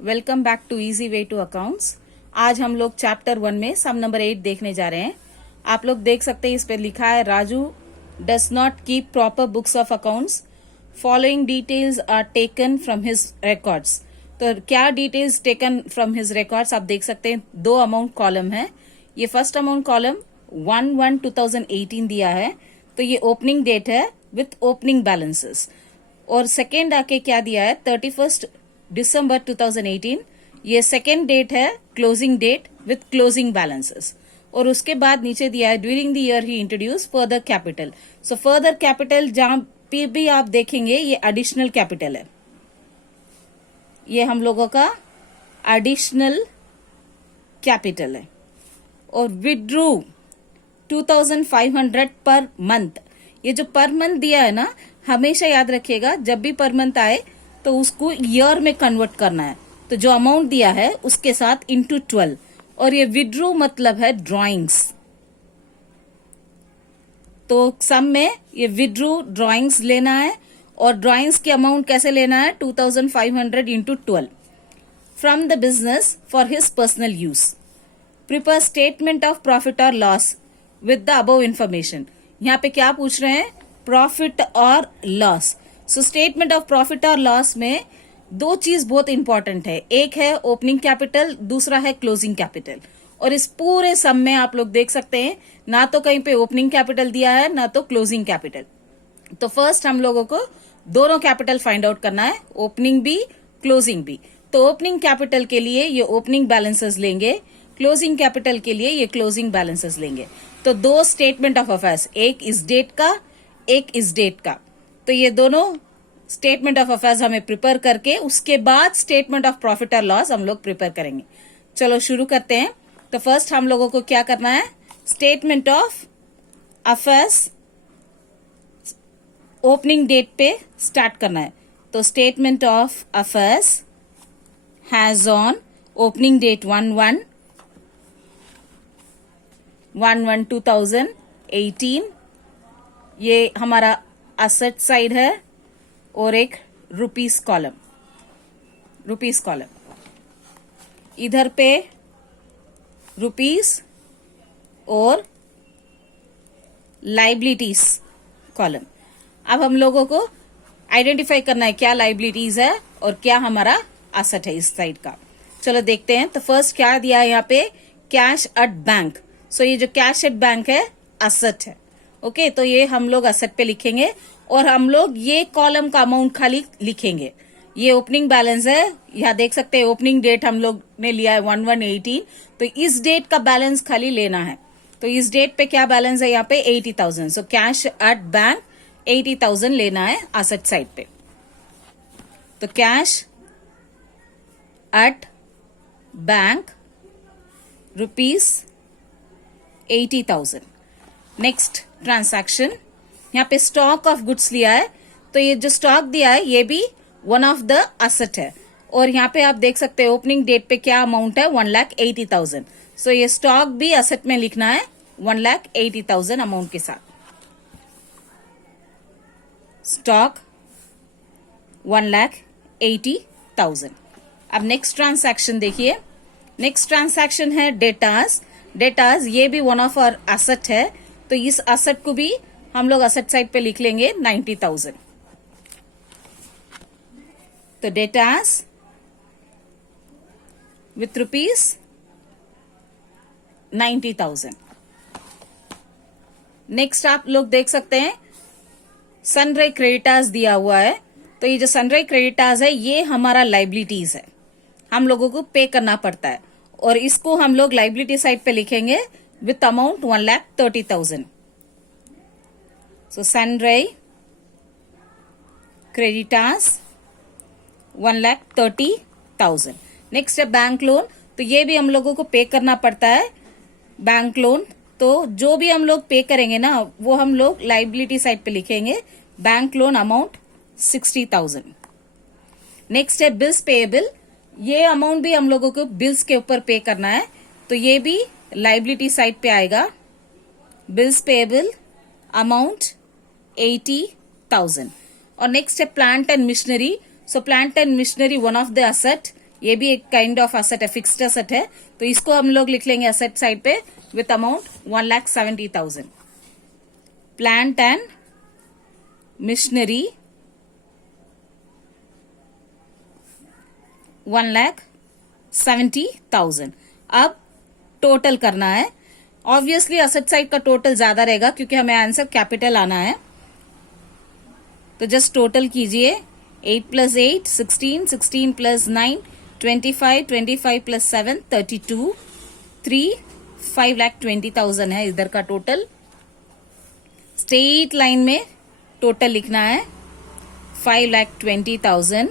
Welcome back to easy way to accounts. आज हम लोग चैप्टर 1 में सम नंबर 8 देखने जा रहे हैं। आप लोग देख सकते हैं इस पे लिखा है Raju does not keep proper books of accounts, following details are taken from his records. तो क्या details taken from his records आप देख सकते हैं। दो अमाउंट कॉलम है। ये फर्स्ट अमाउंट कॉलम 1/1/2018 दिया है, तो ये ओपनिंग डेट है विथ ओपनिंग बैलेंसेस। और सेकेंड आके क्या दिया है 31 दिसंबर 2018, ये सेकेंड डेट है closing date with closing balances. और उसके बाद नीचे दिया है during the year he introduce further capital. So further capital जहां पे भी आप देखेंगे ये एडिशनल कैपिटल है, ये हम लोगों का एडिशनल कैपिटल है। और विड्रू 2500 पर मंथ, ये जो पर मंथ दिया है ना, हमेशा याद रखिएगा जब भी पर मंथ आए तो उसको ईयर में कन्वर्ट करना है। तो जो अमाउंट दिया है उसके साथ इंटू 12। और ये विड्रू मतलब है ड्राइंग्स, तो सम में ये विड्रू ड्राइंग्स लेना है। और ड्राइंग्स की अमाउंट कैसे लेना है 2500 into 12 from the business for his personal use. Prepare statement of profit और loss with the above information. यहाँ पे क्या पूछ रहे हैं, प्रॉफिट और loss. So statement of profit और लॉस में दो चीज बहुत इंपॉर्टेंट है, एक है ओपनिंग कैपिटल, दूसरा है क्लोजिंग कैपिटल। और इस पूरे सम में आप लोग देख सकते हैं ना तो कहीं पे ओपनिंग कैपिटल दिया है ना तो क्लोजिंग कैपिटल। तो फर्स्ट हम लोगों को दोनों कैपिटल फाइंड आउट करना है, ओपनिंग भी क्लोजिंग भी। तो ओपनिंग कैपिटल के लिए ये ओपनिंग बैलेंसेस लेंगे, क्लोजिंग कैपिटल के लिए ये क्लोजिंग बैलेंसेस लेंगे। तो दो स्टेटमेंट ऑफ अफेयर्स, एक इस डेट का एक इस डेट का। तो ये दोनों स्टेटमेंट ऑफ अफेयर्स हमें प्रिपेयर करके उसके बाद स्टेटमेंट ऑफ प्रॉफिट और लॉस हम लोग प्रिपेयर करेंगे। चलो शुरू करते हैं। तो फर्स्ट हम लोगों को क्या करना है, statement of affairs opening date पे स्टार्ट करना है। तो statement of affairs has on opening date 1/1/2018, ये हमारा असेट साइड है। और एक रुपीस कॉलम, इधर पे रुपीस और लाइबिलिटीज कॉलम। अब हम लोगों को आइडेंटिफाई करना है क्या लाइबिलिटीज है और क्या हमारा असेट है इस साइड का। चलो देखते हैं। तो फर्स्ट क्या दिया है यहाँ पे, कैश एट बैंक। सो ये जो कैश एट बैंक है असेट है। ओके, तो ये हम लोग असेट पे लिखेंगे और हम लोग ये कॉलम का अमाउंट खाली लिखेंगे। ये ओपनिंग बैलेंस है, यहाँ देख सकते हैं ओपनिंग डेट हम लोग ने लिया है 1/1/18, तो इस डेट का बैलेंस खाली लेना है। तो इस डेट पे क्या बैलेंस है यहाँ पे 80,000। सो कैश एट बैंक 80,000 लेना है असेट साइड पे। तो cash at bank ₹80,000। Next transaction, यहाँ पे स्टॉक ऑफ गुड्स लिया है, तो ये जो स्टॉक दिया है ये भी वन ऑफ द असेट है। और यहाँ पे आप देख सकते हैं ओपनिंग डेट पे क्या अमाउंट है 1,80,000। सो ये स्टॉक भी असेट में लिखना है 1,80,000 अमाउंट के साथ। स्टॉक 1,80,000। अब नेक्स्ट ट्रांसैक्शन देखिए। नेक्स्ट ट्रांसैक्शन है डेटास। डेटास ये भी वन ऑफ आवर असेट है, तो इस असेट को भी हम लोग असेट साइड पे लिख लेंगे 90,000। तो डेटास विथ ₹90,000। नेक्स्ट आप लोग देख सकते हैं सनराइज क्रेडिटार्स दिया हुआ है, तो ये जो सनराइज क्रेडिटार्स है ये हमारा लाइबिलिटीज है, हम लोगों को पे करना पड़ता है। और इसको हम लोग लाइबिलिटी साइड पे लिखेंगे with amount 1,30,000। So sundry creditors 1,30,000। Next है बैंक लोन, तो ये भी हम लोगों को पे करना पड़ता है बैंक लोन। तो जो भी हम लोग पे करेंगे ना वो हम लोग लाइबिलिटी साइड पे लिखेंगे, बैंक लोन अमाउंट 60,000। नेक्स्ट है बिल्स पेएबल, ये अमाउंट भी हम लोगों को बिल्स के ऊपर पे करना है, तो ये भी लाइबिलिटी साइड पे आएगा। Bills payable amount 80,000। और नेक्स्ट है plant and machinery. So plant and machinery one of the asset, ये भी एक काइंड ऑफ असेट है, फिक्स्ड असेट है, तो इसको हम लोग लिख लेंगे असेट साइड पे with amount 1,70,000. Plant and machinery 1,70,000. अब टोटल करना है. ऑब्वियसली असेट साइड का टोटल ज्यादा रहेगा क्योंकि हमें आंसर कैपिटल आना है. तो जस्ट टोटल कीजिए. 8 + 8 16, 16 + 9 25, 25 + 7 32, 3 5,20,000 है इधर का टोटल. स्ट्रेट लाइन में टोटल लिखना है 5,20,000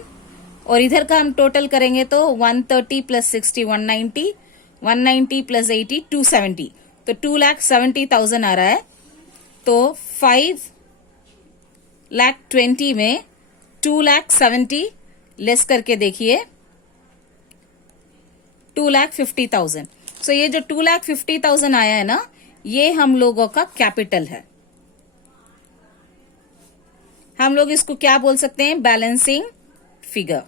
और इधर का हम टोटल करेंगे तो 130 + 60 190, 190 + 80 270, तो 2,70,000 आ रहा है. तो 5,20,000 में 2,70,000 लेस करके देखिए 2,50,000. सो ये जो 2,50,000 आया है ना, ये हम लोगों का कैपिटल है. हम लोग इसको क्या बोल सकते हैं? Balancing figure.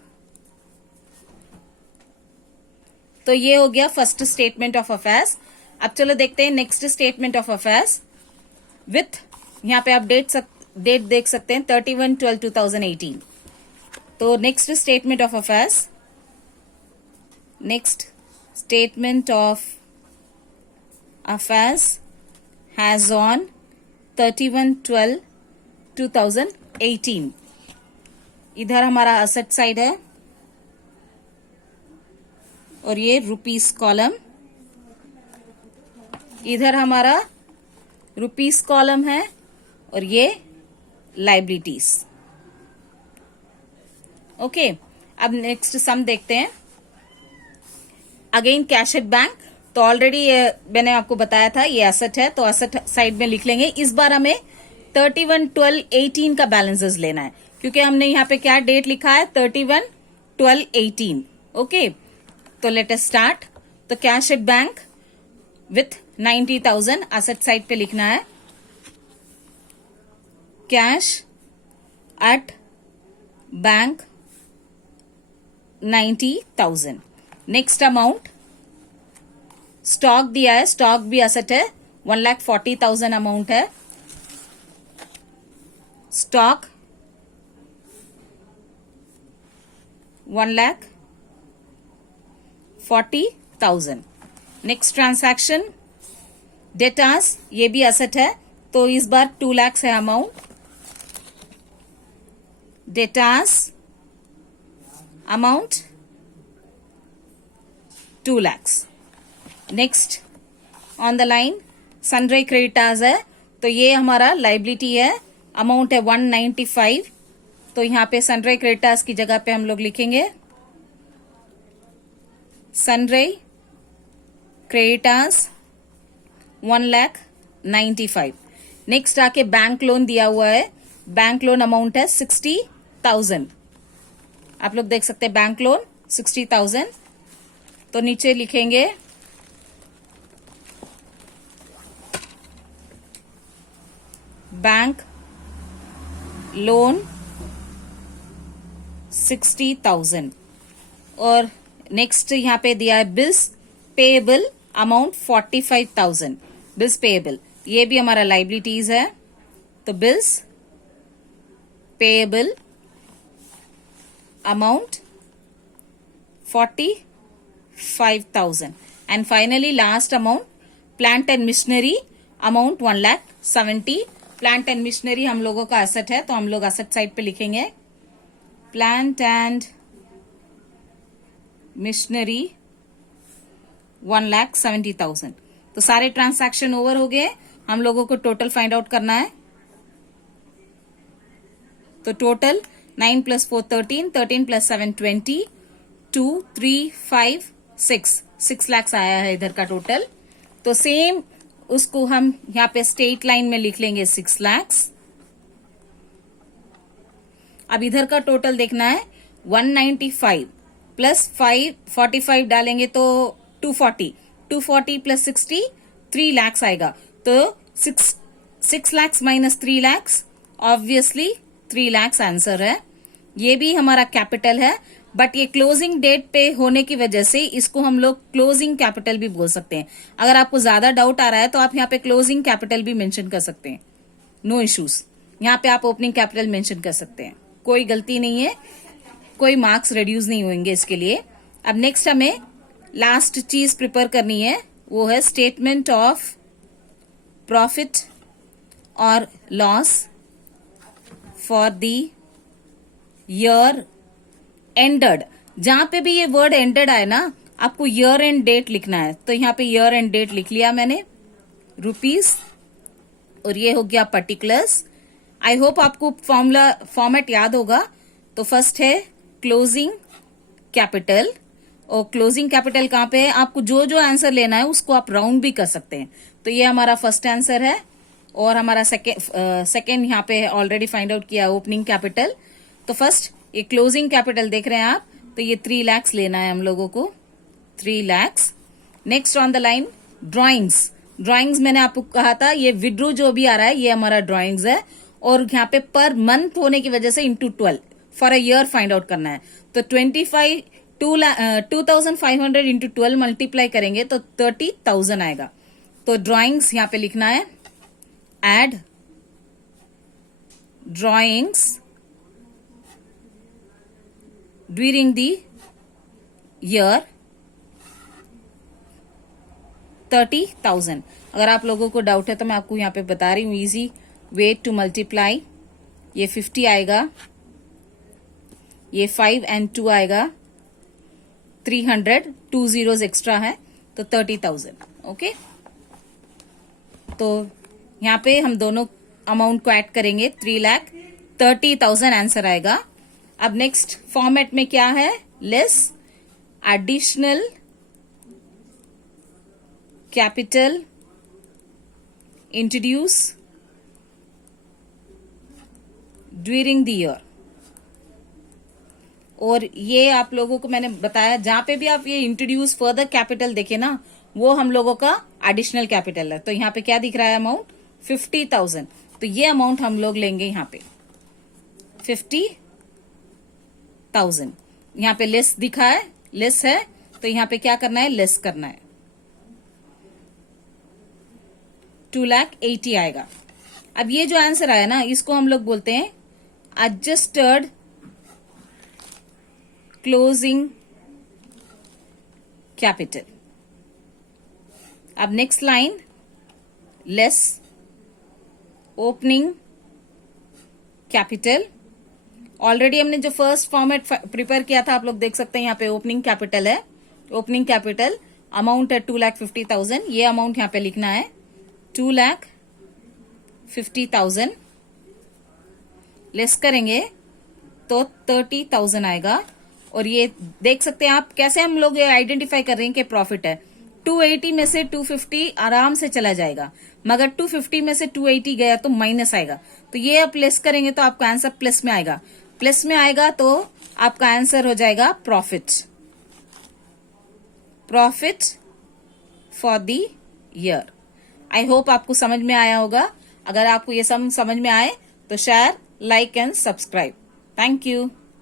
तो ये हो गया फर्स्ट स्टेटमेंट ऑफ अफेयर्स. अब चलो देखते हैं next statement of affairs with, यहां पे आप डेट देख सकते हैं 31/12/2018. तो next statement of affairs, next statement of affairs has on 31/12/2018. इधर हमारा असेट साइड है और ये रुपीस कॉलम. इधर हमारा रुपीस कॉलम है और ये लाइबिलिटीज. ओके, अब नेक्स्ट सम देखते हैं. Again cash at bank. तो ऑलरेडी मैंने आपको बताया था ये एसेट है, तो एसेट साइड में लिख लेंगे. इस बार हमें 31/12/18 का बैलेंसेस लेना है क्योंकि हमने यहाँ पे क्या डेट लिखा है 31/12/18. ओके, तो लेट अस स्टार्ट. तो cash at bank with 90,000 asset side पे लिखना है. Cash at bank 90,000. Next amount stock दिया है, स्टॉक भी एसेट है, 1,40,000 अमाउंट है. स्टॉक 1,40,000. नेक्स्ट ट्रांसैक्शन डेटास, ये भी एसेट है, तो इस बार 2 लाख है amount. Debtors amount 2 lakh. Next on the line sundry creditors है, तो ये हमारा लाइबिलिटी है, अमाउंट है 195. तो यहां पे सनड्राई क्रेडिटर्स की जगह पे हम लोग लिखेंगे सनड्राई क्रेडिटर्स 1,95,000. नेक्स्ट आके बैंक लोन दिया हुआ है, बैंक लोन अमाउंट है 60,000. आप लोग देख सकते हैं बैंक लोन 60,000. तो नीचे लिखेंगे बैंक लोन 60,000. और नेक्स्ट यहां पे दिया है bills payable amount 45,000. Bills payable ये भी हमारा लाइबिलिटीज है, तो bills payable amount 45,000. And finally last amount plant and machinery amount 1,70,000. Plant and machinery हम लोगों का एसेट है, तो हम लोग एसेट साइड पे लिखेंगे प्लांट एंड मिशनरी 1,70,000. तो सारे ट्रांसैक्शन ओवर हो गए. हम लोगों को टोटल फाइंड आउट करना है. तो टोटल 9 + 4 13, 13 + 7 20, 2 3 5 6 लाख आया है इधर का टोटल. तो सेम उसको हम यहाँ पे स्ट्रेट लाइन में लिख लेंगे 6 लाख. अब इधर का टोटल देखना है 195 + 45 डालेंगे तो 240, 240 + 60 3 लाख आएगा. तो 6 लाख - 3 लाख, ऑब्वियसली 3 लाख आंसर है. ये भी हमारा कैपिटल है. बट ये क्लोजिंग डेट पे होने की वजह से इसको हम लोग क्लोजिंग कैपिटल भी बोल सकते हैं। अगर आपको ज्यादा डाउट आ रहा है तो आप यहाँ पे क्लोजिंग कैपिटल भी मेंशन कर सकते हैं, नो इश्यूज। यहाँ पे आप ओपनिंग कैपिटल मेंशन कर सकते हैं, कोई गलती नहीं है, कोई मार्क्स रिड्यूस नहीं होंगे इसके लिए। अब नेक्स्ट हमें लास्ट चीज प्रिपेयर करनी है, वो है स्टेटमेंट ऑफ प्रॉफिट और loss for the year ended. जहां पे भी ये वर्ड एंडेड आए ना, आपको ईयर एंड डेट लिखना है। तो यहाँ पे ईयर एंड डेट लिख लिया मैंने, रुपीस, और ये हो गया पर्टिकुलर्स। आई होप आपको फॉर्मेट याद होगा। तो फर्स्ट है क्लोजिंग कैपिटल, और क्लोजिंग कैपिटल कहाँ पे है, आपको जो जो आंसर लेना है उसको आप राउंड भी कर सकते हैं। तो ये हमारा फर्स्ट आंसर है, और हमारा सेकेंड यहाँ पे ऑलरेडी फाइंड आउट किया ओपनिंग कैपिटल। तो फर्स्ट ये क्लोजिंग कैपिटल देख रहे हैं आप, तो ये 3 lakhs लेना है हम लोगों को, 3 lakhs। Next on the line drawings मैंने आपको कहा था, ये विड्रो जो भी आ रहा है ये हमारा ड्राइंग्स है, और यहाँ पे पर मंथ होने की वजह से into 12 for a year find out करना है। तो 2500 इंटू 12 मल्टीप्लाई करेंगे तो 30,000 आएगा। तो ड्राइंग्स यहाँ पे लिखना है, add drawings during the year 30,000। अगर आप लोगों को डाउट है तो मैं आपको यहाँ पे बता रही हूँ, इजी वे टू मल्टीप्लाई। ये 50 आएगा, ये 5 and 2 आएगा, 300, 2 zeros एक्स्ट्रा है, तो 30,000। ओके, तो यहाँ पे हम दोनों अमाउंट को ऐड करेंगे, 3,30,000 आंसर आएगा। अब नेक्स्ट फॉर्मेट में क्या है, less additional capital introduce during the year. और ये आप लोगों को मैंने बताया, जहां पे भी आप ये इंट्रोड्यूस फर्दर कैपिटल देखे ना, वो हम लोगों का एडिशनल कैपिटल है। तो यहाँ पे क्या दिख रहा है अमाउंट, 50,000। तो ये अमाउंट हम लोग लेंगे यहाँ पे 50,000। यहाँ पे लेस दिखा है, लेस है, तो यहाँ पे क्या करना है, लेस करना है, 2,80,000 आएगा। अब ये जो आंसर आया ना, इसको हम लोग बोलते हैं एडजस्टेड क्लोजिंग कैपिटल। अब next line, less opening capital. Already हमने जो फर्स्ट फॉर्मेट प्रिपेयर किया था, आप लोग देख सकते हैं, यहाँ पे ओपनिंग कैपिटल है, ओपनिंग कैपिटल अमाउंट है 2,50,000। ये अमाउंट यहाँ पे लिखना है 2,50,000, लेस करेंगे तो 30,000 आएगा। और ये देख सकते हैं आप कैसे हम लोग आइडेंटिफाई कर रहे हैं कि प्रॉफिट है। 280 में से 250 आराम से चला जाएगा, मगर 250 में से 280 गया तो माइनस आएगा। तो ये आप प्लस करेंगे तो आपका आंसर प्लस में आएगा, प्लस में आएगा तो आपका आंसर हो जाएगा profit, profit for the year. I hope आपको समझ में आया होगा। अगर आपको ये समझ में आए तो share, like and subscribe. Thank you.